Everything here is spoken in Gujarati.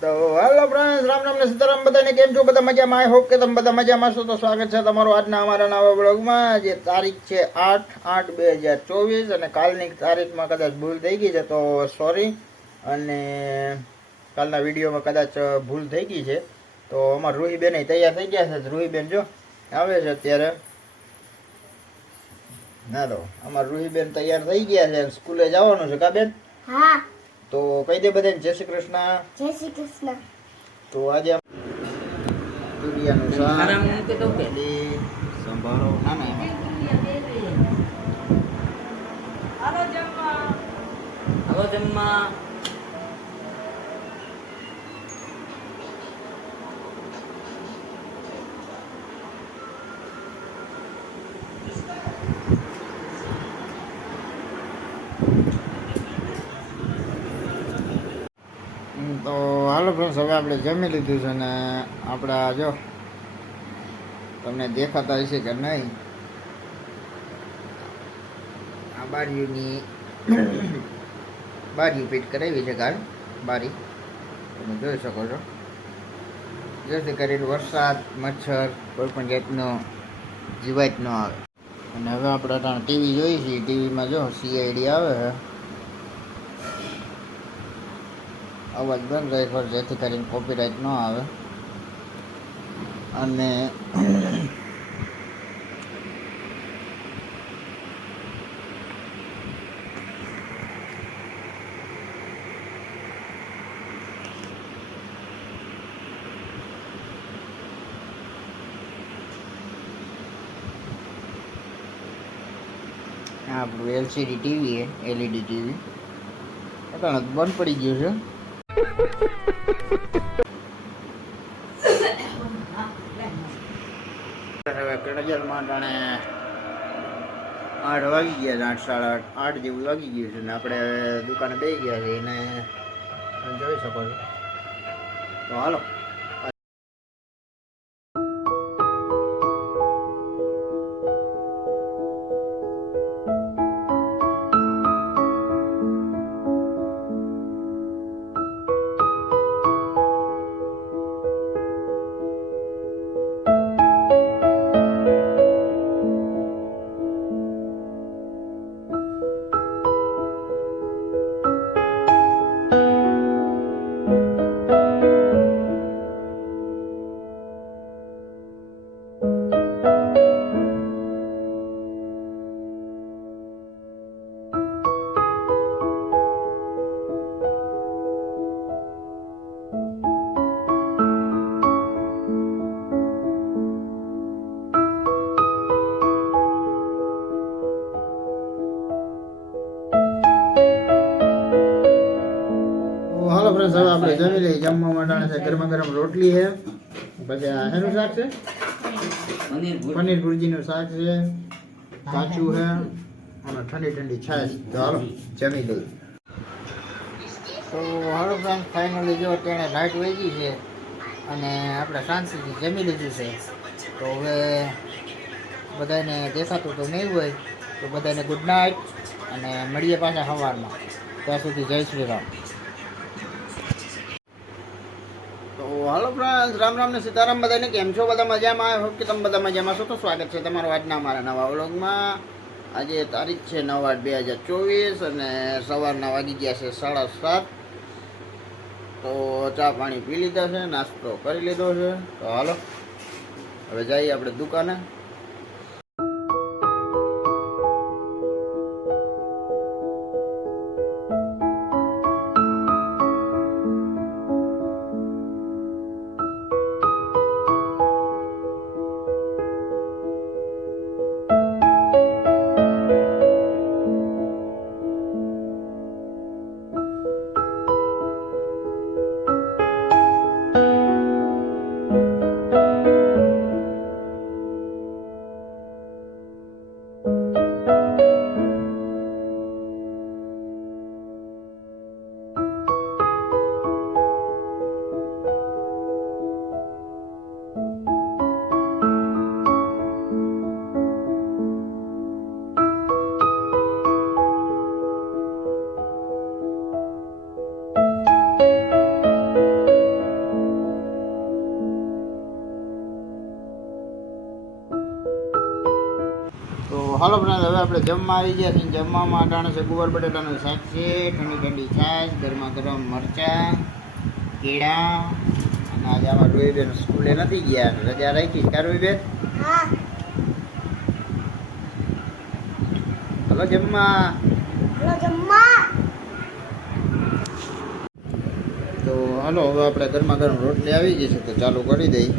તો હેલો ફ્રેન્ડ્સ, રામ રામ ને સીતારામ. બધાને કેમ છો? બધા મજામાં? આઈ હોપ કે તમે બધા મજામાં છો. તો સ્વાગત છે તમારું આજના અમારા નવા બ્લોગમાં. જે તારીખ છે 8/8/2024 અને કાલની તારીખમાં કદાચ ભૂલ થઈ ગઈ છે તો સોરી. અને કાલના વિડીયોમાં કદાચ ભૂલ થઈ ગઈ છે તો અમારા રૂહીબેન તૈયાર થઈ ગયા છે. રૂહીબેન જો આવે છે અત્યારે. ના તો અમારા રૂહીબેન તૈયાર થઈ ગયા છે, સ્કૂલે જવાનું છે. કા બેન? હા. તો કહી દે બધાને જય શ્રી કૃષ્ણ. જય શ્રી કૃષ્ણ. તો આજે તુરિયાનું શાક સંભાળો ના ના હાલો જમવા. તો હાલો ફ્રેન્ડ્સ, હવે આપણે જમી લીધું છે ને આપણા જો તમને દેખાતા હશે કે નહીં, આ બારીઓની બારીઓ ફિટ કરાવી છે. કાલ બારી તમે જોઈ શકો છો, જેથી કરીને વરસાદ મચ્છર કોઈ પણ જાતનો જીવાત ન આવે. અને હવે આપણે અટાણે ટીવી જોઈએ છીએ. ટીવીમાં જો CID આવે છે, અવાજ બંધ રાખ્યો જેથી કરીને કોપીરાઇટ ન આવે. અને આપણું LCD ટીવી છે, LED ટીવી અટાણે બંધ પડી ગયું છે. હવે કડજલમાં અટાણે 8 વાગી ગયા છે, 8 સાડા 8 જેવું વાગી ગયું છે ને આપણે દુકાને બેસી ગયા છે. એને જોઈ શકો છો. તો હાલો ફ્રેન્ડ્સ, હવે આપણે જમી લઈએ. જમવા માટે છે ગરમા ગરમ રોટલી છે, પછી આ શેનું શાક છે? પનીર ભુરજીનું શાક છે, કાચું છે અને ઠંડી ઠંડી છાશ. તો હાલો જમી લઈએ. તો હાલો ફ્રેન્ડ, ફાઇનલી જો અત્યારે લાઇટ વહી ગઈ છે અને આપણે શાંતિથી જમી લીધું છે. તો હવે બધાને દેખાતું તો નહીં હોય તો બધાને ગુડ નાઇટ અને મળીએ પાછા સવારમાં. ત્યાં સુધી જય શ્રી રામ. તો હાલો ફ્રેન્ડ્સ, રામ રામ ને સીતારામ. બધાને કેમ છો? બધા મજામાં? આઈ હોપ કે તમે બધા મજામાં છો. તો સ્વાગત છે તમારું આજના અમારા નવા વ્લોગમાં. આજે તારીખ છે 9/8/2024 અને સવારના વાગી ગયા છે 7:30. તો ચા પાણી પી લીધા છે, નાસ્તો કરી લીધો છે. તો હાલો હવે જઈએ આપણે દુકાને. હાલો ફ્રેન્ડ, હવે આપણે જમવા આવી ગયા છીએ. જમવામાં અટાણે છે ગુવાર બટાટાનું શાક છે, ઠંડી ઠંડી છાશ, ગરમા ગરમ મરચાં, કેળા. અને આજે આમાં રોહીબેન સ્કૂલે નથી ગયા, રજા રાખી છે. કા રોહીબેન? હલો જમવા. તો હાલો હવે આપણે ગરમા ગરમ રોટલી આવી ગઈ છે, તો ચાલુ કરી દઈ.